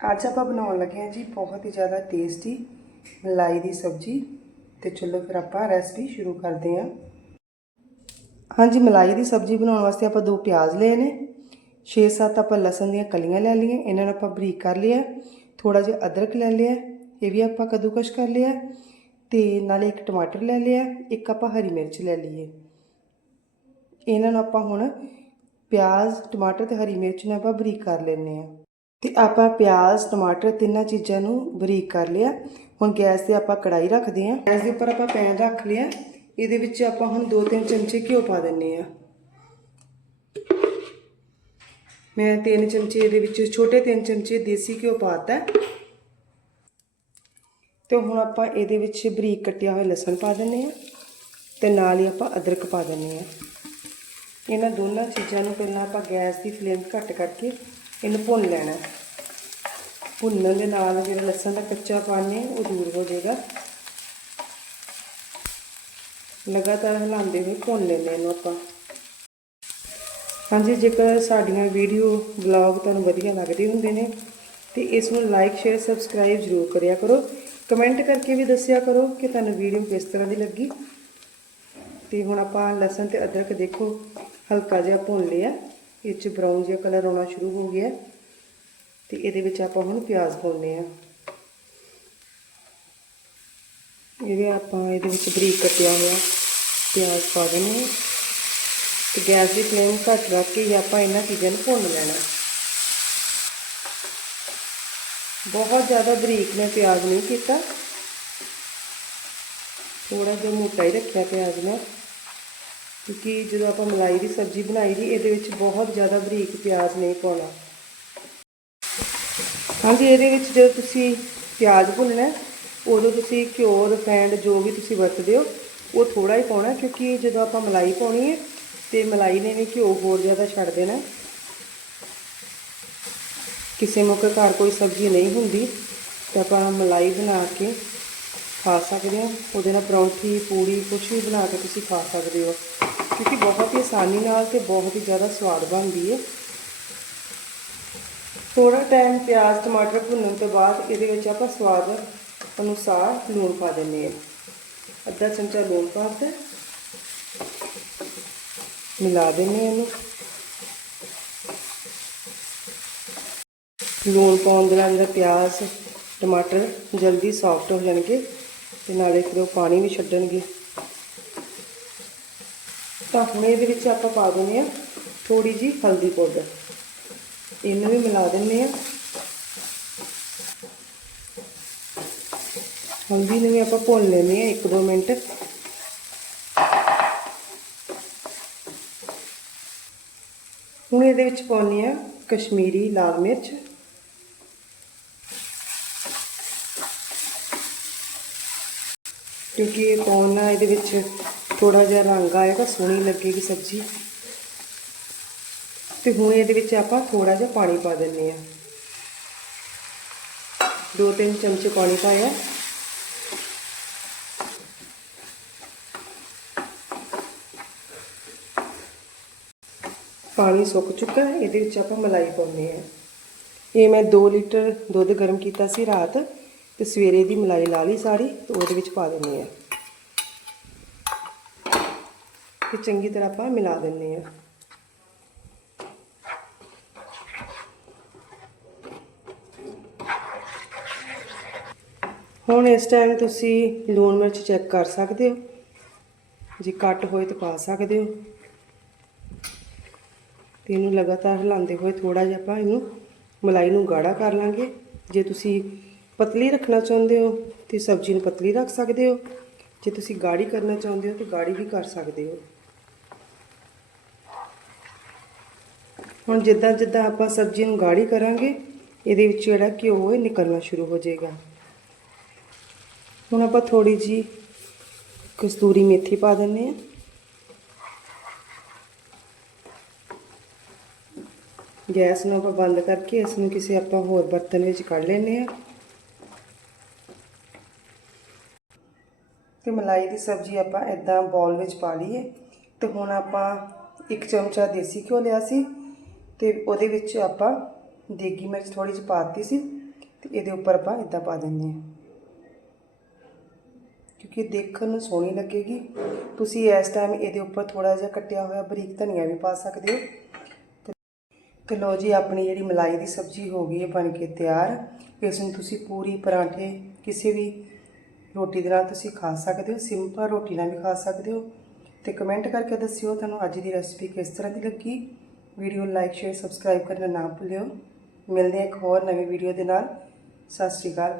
ਅੱਜ ਆਪਾਂ ਬਣਾਉਣ ਲੱਗੇ ਹਾਂ ਜੀ ਬਹੁਤ ਹੀ ਜ਼ਿਆਦਾ ਟੇਸਟੀ ਮਲਾਈ ਦੀ ਸਬਜ਼ੀ ਤੇ ਚਲੋ ਫਿਰ ਆਪਾਂ ਰੈਸਪੀ ਸ਼ੁਰੂ ਕਰਦੇ ਹਾਂ। ਹਾਂਜੀ, ਮਲਾਈ ਦੀ ਸਬਜ਼ੀ ਬਣਾਉਣ ਵਾਸਤੇ ਆਪਾਂ ਦੋ ਪਿਆਜ਼ ਲਏ ਨੇ। 6-7 ਆਪਾਂ ਲਸਣ ਦੀਆਂ ਕਲੀਆਂ ਲੈ ਲਈਆਂ, ਇਹਨਾਂ ਨੂੰ ਆਪਾਂ ਬਰੀਕ ਕਰ ਲਿਆ। ਥੋੜਾ ਜਿਹਾ ਅਦਰਕ ਲੈ ਲਿਆ, ਇਹ ਵੀ ਆਪਾਂ ਕੱਦੂਕਸ਼ ਕਰ ਲਿਆ। ਤੇ ਨਾਲੇ ਇੱਕ ਟਮਾਟਰ ਲੈ ਲਿਆ, ਇੱਕ ਆਪਾਂ ਹਰੀ ਮਿਰਚ ਲੈ ਲਈਏ। ਇਹਨਾਂ ਨੂੰ ਆਪਾਂ ਹੁਣ ਪਿਆਜ਼, ਟਮਾਟਰ ਤੇ ਹਰੀ ਮਿਰਚ ਨੂੰ ਆਪਾਂ ਬਰੀਕ ਕਰ ਲੈਣੇ ਆ ਤੇ ਆਪਾਂ ਪਿਆਜ਼, ਟਮਾਟਰ ਤਿੰਨਾਂ ਚੀਜ਼ਾਂ ਨੂੰ ਬਰੀਕ ਕਰ ਲਿਆ। ਹੁਣ ਗੈਸ ਤੇ ਆਪਾਂ ਕੜਾਈ ਰੱਖਦੇ ਆ ਗੈਸ ਦੇ ਉੱਪਰ ਆਪਾਂ ਪੈਨ ਰੱਖ ਲਿਆ। ਇਹਦੇ ਵਿੱਚ ਆਪਾਂ ਹੁਣ 2-3 ਚਮਚੇ ਘਿਓ ਪਾ ਦਿੰਨੇ ਆ ਮੈਂ 3 ਚਮਚੇ ਇਹਦੇ ਵਿੱਚ, ਛੋਟੇ 3 ਚਮਚੇ ਦੇਸੀ ਘਿਓ ਪਾਤਾ ਤੇ ਹੁਣ ਆਪਾਂ ਇਹਦੇ ਵਿੱਚ ਬਰੀਕ ਕੱਟਿਆ ਹੋਇਆ ਲਸਣ ਪਾ ਦਿੰਨੇ ਆ ਤੇ ਨਾਲ ਹੀ ਆਪਾਂ ਅਦਰਕ ਪਾ ਦਿੰਨੇ ਆ ਇਹਨਾਂ ਦੋਨਾਂ ਚੀਜ਼ਾਂ ਨੂੰ ਪਹਿਲਾਂ ਆਪਾਂ ਗੈਸ ਦੀ ਫਲੇਮ ਘੱਟ ਕਰਕੇ ਇਹਨੂੰ ਭੁੰਨ ਲੈਣਾ। ਭੁੰਨਣ ਦੇ ਨਾਲ ਜਿਹੜਾ ਲਸਣ ਦਾ ਕੱਚਾ ਪਾਣੀ ਉਹ ਦੂਰ ਹੋ ਜਾਏਗਾ। ਲਗਾਤਾਰ ਹਿਲਾਉਂਦੇ ਹੋਏ ਭੁੰਨ ਲੈਂਦੇ ਇਹਨੂੰ ਆਪਾਂ। ਹਾਂਜੀ, ਜੇਕਰ ਸਾਡੀਆਂ ਵੀਡੀਓ, ਵਲੌਗ ਤੁਹਾਨੂੰ ਵਧੀਆ ਲੱਗਦੇ ਹੁੰਦੇ ਨੇ, ਤੇ ਇਸ ਨੂੰ ਲਾਈਕ ਸ਼ੇਅਰ ਸਬਸਕ੍ਰਾਈਬ ਜ਼ਰੂਰ ਕਰਿਆ ਕਰੋ। ਕਮੈਂਟ ਕਰਕੇ ਵੀ ਦੱਸਿਆ ਕਰੋ ਕਿ ਤੁਹਾਨੂੰ ਵੀਡੀਓ ਕਿਸ ਤਰ੍ਹਾਂ ਦੀ ਲੱਗੀ। ਤੇ ਹੁਣ ਆਪਾਂ ਲਸਣ ਤੇ ਅਦਰਕ ਦੇਖੋ, ਹਲਕਾ ਜਿਹਾ ਭੁੰਨ ਲਿਆ। ਇਹ ਚ ਬਰਾਊਨ ਜਿਹਾ ਕਲਰ ਆਉਣਾ ਸ਼ੁਰੂ ਹੋ ਗਿਆ ਤੇ ਇਹਦੇ ਵਿੱਚ ਆਪਾਂ ਹੁਣ ਪਿਆਜ਼ ਪਾਉਣੇ ਆ ਇਹਦੇ ਆਪਾਂ ਇਹਦੇ ਵਿੱਚ ਬਰੀਕ ਕੱਟਿਆ ਹੋਇਆ ਪਿਆਜ਼ ਪਾ ਦੇਣੇ ਆ ਤੇ ਗੈਸ ਦੀ ਫਲੇਮ ਘੱਟ ਰੱਖ ਕੇ ਆਪਾਂ ਇਹਨਾਂ ਚੀਜ਼ਾਂ ਨੂੰ ਭੁੰਨ ਲੈਣਾ ਬਹੁਤ ਜ਼ਿਆਦਾ ਬਰੀਕ ਮੈਂ ਪਿਆਜ਼ ਨਹੀਂ ਕੀਤਾ। ਥੋੜਾ ਜਿਹਾ ਮੋਟਾ ਹੀ ਰੱਖਿਆ ਪਿਆਜ਼ ਮੈਂ ਕਿਉਂਕਿ ਜਦੋਂ ਆਪਾਂ ਮਲਾਈ ਦੀ ਸਬਜ਼ੀ ਬਣਾਈ ਦੀ, ਇਹਦੇ ਵਿੱਚ ਬਹੁਤ ਜ਼ਿਆਦਾ ਬਰੀਕ ਪਿਆਜ਼ ਨਹੀਂ ਪਾਉਣਾ। ਹਾਂਜੀ, ਇਹਦੇ ਵਿੱਚ ਜਦੋਂ ਤੁਸੀਂ ਪਿਆਜ਼ ਭੁੰਨਣਾ ਉਦੋਂ ਤੁਸੀਂ ਘਿਓ ਰਿਫਾਈਂਡ ਜੋ ਵੀ ਤੁਸੀਂ ਵਰਤਦੇ ਹੋ, ਉਹ ਥੋੜਾ ਹੀ ਪਾਉਣਾ ਕਿਉਂਕਿ ਜਦੋਂ ਆਪਾਂ ਮਲਾਈ ਪਾਉਣੀ ਹੈ ਤੇ ਮਲਾਈ ਨੇ ਵੀ ਘਿਓ ਹੋਰ ਜ਼ਿਆਦਾ ਛੱਡ ਦੇਣਾ ਕਿਸੇ ਮੌਕੇ ਘਰ ਕੋਈ ਸਬਜ਼ੀ ਨਹੀਂ ਹੁੰਦੀ, ਤਾਂ ਆਪਾਂ ਮਲਾਈ ਬਣਾ ਕੇ ਖਾ ਸਕਦੇ ਹਾਂ। ਉਹਦੇ ਨਾਲ ਪਰੌਂਠੀ, ਪੂੜੀ ਕੁਝ ਵੀ ਬਣਾ ਕੇ ਤੁਸੀਂ ਖਾ ਸਕਦੇ ਹੋ। ਕਿਉਂਕਿ ਬਹੁਤ ਹੀ ਆਸਾਨੀ ਨਾਲ ਤੇ ਬਹੁਤ ਹੀ ਜ਼ਿਆਦਾ ਸਵਾਦ ਬਣਦੀ ਹੈ ਥੋੜਾ ਟਾਈਮ ਪਿਆਜ਼ ਟਮਾਟਰ ਭੁੰਨਣ ਤੋਂ ਬਾਅਦ ਇਹਦੇ ਵਿੱਚ ਆਪਾਂ ਸਵਾਦ ਅਨੁਸਾਰ ਲੂਣ ਪਾ ਦਿੰਦੇ ਹਾਂ ਅੱਧਾ ਚਮਚਾ ਲੂਣ ਪਾ ਦਿੱਤਾ ਮਿਲਾ ਦਿੰਦੇ ਹਾਂ ਇਹਨੂੰ ਲੂਣ ਪਾਉਣ ਦੇ ਨਾਲ ਜਿਹੜਾ ਪਿਆਜ਼ ਟਮਾਟਰ ਜਲਦੀ ਸੌਫਟ ਹੋ ਜਾਣਗੇ ਤੇ ਨਾਲੇ ਫਿਰ ਉਹ ਪਾਣੀ ਵੀ ਛੱਡਣਗੇ ਤਾਂ ਹੁਣ ਇਹਦੇ ਵਿੱਚ ਆਪਾਂ ਪਾ ਦਿੰਦੇ ਆ ਥੋੜੀ ਜੀ ਹਲਦੀ ਪਾਊਡਰ। ਇਹਨੂੰ ਵੀ ਮਿਲਾ ਦਿੰਦੇ ਆ ਹਲਦੀ ਨੂੰ ਵੀ ਆਪਾਂ ਭੁੰਨ ਲੈਂਦੇ ਆ 1-2 ਮਿੰਟ। ਹੁਣ ਇਹਦੇ ਵਿੱਚ ਪਾਉਣੀ ਆ ਕਸ਼ਮੀਰੀ ਲਾਲ ਮਿਰਚ। ਕਿਉਂਕਿ ਇਹ ਪਾਉਣਾ ਇਹਦੇ ਵਿੱਚ ਥੋੜਾ ਜਿਹਾ ਰੰਗ ਆਏਗਾ, ਸੋਹਣੀ ਲੱਗੇਗੀ ਸਬਜ਼ੀ। ਤੇ ਹੁਣ ਇਹਦੇ ਵਿੱਚ ਆਪਾਂ ਥੋੜਾ ਜਿਹਾ ਪਾਣੀ ਪਾ ਦਿੰਨੇ ਆ ਦੋ ਤਿੰਨ ਚਮਚੇ ਪਾਣੀ ਪਾਇਆ। ਪਾਣੀ ਸੁੱਕ ਚੁੱਕਾ ਹੈ, ਇਹਦੇ ਵਿੱਚ ਆਪਾਂ ਮਲਾਈ ਪਾਉਂਦੇ ਆ ਇਹ ਮੈਂ 2 ਲੀਟਰ ਦੁੱਧ ਗਰਮ ਕੀਤਾ ਸੀ ਰਾਤ, ਤੇ ਸਵੇਰੇ ਦੀ ਮਲਾਈ ਲਾ ਲਈ ਸਾਰੀ, ਤੇ ਉਹਦੇ ਵਿੱਚ ਪਾ ਦਿੰਨੇ ਆ ਤੇ ਚੰਗੀ ਤਰ੍ਹਾਂ ਆਪਾਂ ਮਿਲਾ ਦਿੰਨੇ ਆ ਹੁਣ ਇਸ ਟਾਈਮ ਤੁਸੀਂ ਲੂਣ ਮਿਰਚ ਚੈੱਕ ਕਰ ਸਕਦੇ ਹੋ। ਜੇ ਕੱਟ ਹੋਏ ਤਾਂ ਪਾ ਸਕਦੇ ਹੋ। ਤੇ ਇਹਨੂੰ ਲਗਾਤਾਰ ਹਿਲਾਉਂਦੇ ਹੋਏ ਥੋੜਾ ਜਿਹਾ ਆਪਾਂ ਇਹਨੂੰ ਮਲਾਈ ਨੂੰ ਗਾੜਾ ਕਰ ਲਾਂਗੇ। ਜੇ ਤੁਸੀਂ ਪਤਲੀ ਰੱਖਣਾ ਚਾਹੁੰਦੇ ਹੋ ਤੇ ਸਬਜ਼ੀ ਨੂੰ ਪਤਲੀ ਰੱਖ ਸਕਦੇ ਹੋ। ਜੇ ਤੁਸੀਂ ਗਾੜੀ ਕਰਨਾ ਚਾਹੁੰਦੇ ਹੋ ਤਾਂ ਗਾੜੀ ਵੀ ਕਰ ਸਕਦੇ ਹੋ। ਹੁਣ ਜਿੱਦਾਂ ਜਿੱਦਾਂ ਆਪਾਂ ਸਬਜ਼ੀ ਨੂੰ ਗਾੜੀ ਕਰਾਂਗੇ, ਇਹਦੇ ਵਿੱਚ ਜਿਹੜਾ ਘਿਓ ਹੈ ਨਿਕਲਣਾ ਸ਼ੁਰੂ ਹੋ ਜਾਏਗਾ। ਹੁਣ ਆਪਾਂ ਥੋੜੀ ਜੀ ਕਸਤੂਰੀ ਮੇਥੀ ਪਾ ਦਿੰਨੇ ਆ ਗੈਸ ਨੂੰ ਆਪਾਂ ਬੰਦ ਕਰਕੇ ਇਸ ਨੂੰ ਕਿਸੇ ਆਪਾਂ ਹੋਰ ਬਰਤਨ ਵਿੱਚ ਕੱਢ ਲੈਨੇ ਆ ਤੇ ਮਲਾਈ ਦੀ ਸਬਜ਼ੀ ਆਪਾਂ ਇਦਾਂ ਬੌਲ ਵਿੱਚ ਪਾ ਲਈਏ। ਤੇ ਹੁਣ ਆਪਾਂ ਇੱਕ ਚਮਚਾ ਦੇਸੀ ਘਿਓ ਲਿਆ ਸੀ। ਤੇ ਉਹਦੇ ਵਿੱਚ ਆਪਾਂ ਦੇਗੀ ਮਿਰਚ ਥੋੜੀ ਜਿਹੀ ਪਾਤੀ ਸੀ ਤੇ ਇਹਦੇ ਉੱਪਰ ਆਪਾਂ ਇਦਾਂ ਪਾ ਦਿੰਦੇ ਹਾਂ। ਕਿਉਂਕਿ ਦੇਖਣ ਨੂੰ ਸੋਹਣੀ ਲੱਗੇਗੀ। ਤੁਸੀਂ ਇਸ ਟਾਈਮ ਇਹਦੇ ਉੱਪਰ ਥੋੜਾ ਜਿਹਾ ਕੱਟਿਆ ਹੋਇਆ ਬਰੀਕ ਧਨੀਆ ਵੀ ਪਾ ਸਕਦੇ ਹੋ। ਤੇ- ਤੇ ਲੋ ਜੀ, ਆਪਣੀ ਜਿਹੜੀ ਮਲਾਈ ਦੀ ਸਬਜ਼ੀ ਹੋ ਗਈ ਹੈ ਬਣ ਕੇ ਤਿਆਰ। ਇਸ ਨੂੰ ਤੁਸੀਂ ਪੂਰੀ ਪਰਾਂਠੇ, ਕਿਸੇ ਵੀ ਰੋਟੀ ਦੇ ਨਾਲ ਤੁਸੀਂ ਖਾ ਸਕਦੇ ਹੋ। ਸਿੰਪਲ ਰੋਟੀ ਨਾਲ ਵੀ ਖਾ ਸਕਦੇ ਹੋ। ਤੇ ਕਮੈਂਟ ਕਰਕੇ ਦੱਸਿਓ ਤੁਹਾਨੂੰ ਅੱਜ ਦੀ ਰੈਸਪੀ ਕਿਸ ਤਰ੍ਹਾਂ ਦੀ ਲੱਗੀ। ਵੀਡੀਓ ਲਾਈਕ, ਸ਼ੇਅਰ, ਸਬਸਕ੍ਰਾਈਬ ਕਰਨਾ ਨਾ ਭੁੱਲਿਓ। ਮਿਲਦੇ ਹਾਂ ਇੱਕ ਹੋਰ ਨਵੀਂ ਵੀਡੀਓ ਦੇ ਨਾਲ। ਸਤਿ ਸ਼੍ਰੀ ਅਕਾਲ।